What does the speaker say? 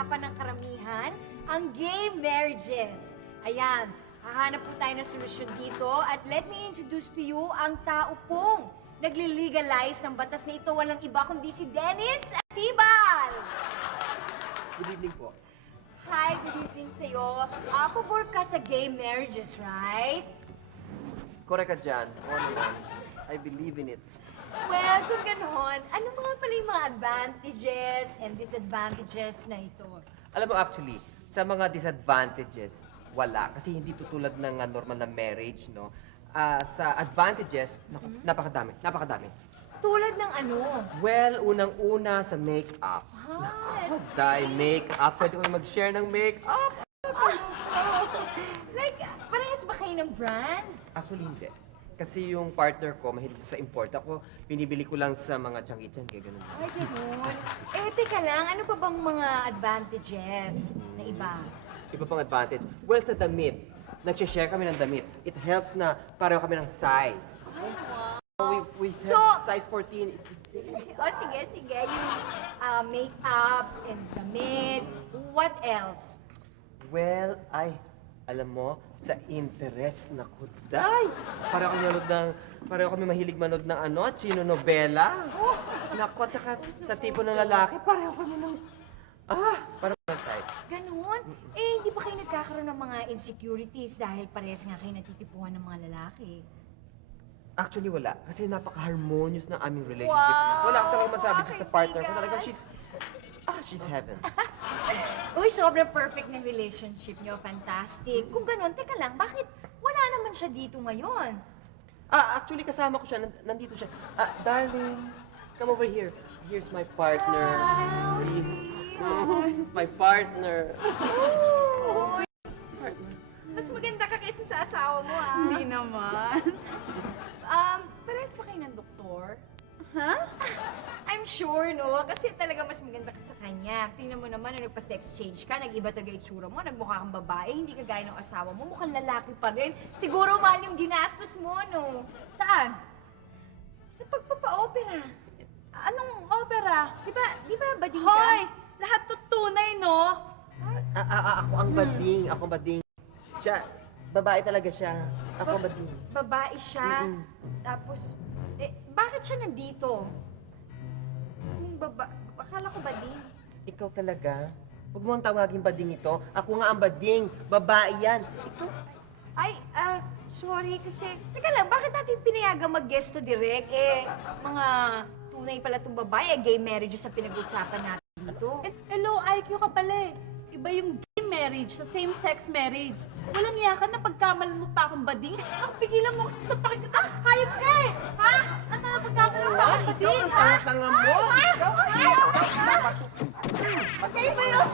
pinag-uusapan ng karamihan, ang gay marriages. Ayan, hahanap po tayo ng solusyon dito at let me introduce to you ang tao pong nagli-legalize ng batas na ito. Walang iba kundi si Dennis Asibal! Good evening po. Hi, good evening sa'yo. Pabor ka sa gay marriages, right? Correct ka dyan. Oo naman. I believe in it. Well, kung gano'n, ano mga pala yung mga advantages and disadvantages na ito? Alam mo actually, sa mga disadvantages, wala. Kasi hindi tutulad ng normal na marriage, no? Sa advantages, naku, napakadami. Tulad ng ano? Well, unang-una sa make-up. Ah, Dahil make-up, pwede ko mag-share ng make-up. like, parehas ba kayo ng brand? Actually, hindi. Kasi yung partner ko, mahilig siya sa import. Ako, binibili ko lang sa mga Changi-Chan, kaya ganun. Ay, gano'n. Teka lang, ano pa bang mga advantages na iba? Iba pang advantage. Well, sa damit, nag-share kami ng damit. It helps na pareho kami ng size. We have So- size 14. It's the same. O, sige. Yung make-up and damit. What else? Well, alam mo, sa interest na kuday. Pareho kami mahilig manood ng chino novela. Nako, tsaka sa tipo ng lalaki, pareho kami ng, parang type. Ganon? Hindi ba kayo nagkakaroon ng mga insecurities dahil parehas nga kayo natitipuhan ng mga lalaki? Actually, wala. Kasi napaka-harmonious ng aming relationship. Wala akong talagang masabi dyan sa partner ko. Talagang she's heaven. Uy, sobrang perfect ng relationship nyo. Fantastic. Kung ganon, teka lang, bakit wala naman siya dito ngayon? Actually, kasama ko siya. Nandito siya. Darling, come over here. Here's my partner. See? My partner. Uy, mas maganda ka kaysa sa asawa mo, Hindi naman. Parehas pa kayo ng doktor? Ha? I'm sure, no? Kasi talaga mas maganda ka sa kanya. Tingnan mo naman, nung nagpa-sex change ka, nag-iba talaga itsura mo, nagmukha kang babae, hindi ka gaya ng asawa mo, mukhang lalaki pa rin. Siguro mahal yung ginastos mo, no? Saan? Sa pagpapa-opera. Anong opera? Di ba bading ka? Hoy! Lahat to tunay, no? Ako ang bading. Ako ang bading. Siya, babae talaga siya. Ako ang bading. Babae siya, tapos, bakit siya nandito? Akala ko bading. Ikaw talaga? Huwag mo ang tawagin bading ito. Ako nga ang bading. Babae yan. Ikaw. Ay, sorry kasi... Teka lang, bakit natin pinayagang mag-guest to direct? Mga tunay pala itong babae, gay marriages ang pinag-usapan natin dito. Hello, IQ ka pala eh. Iba yung gay marriage sa same-sex marriage. Walang yakan na pagkamalan mo pa akong bading. Ang pigilan mo kasi sa pakikita. Hayop ka eh! Ha? Ano na pagkamalan mo pa akong bading? Ha? Tanga mo! Ikaw! Okay ba yun?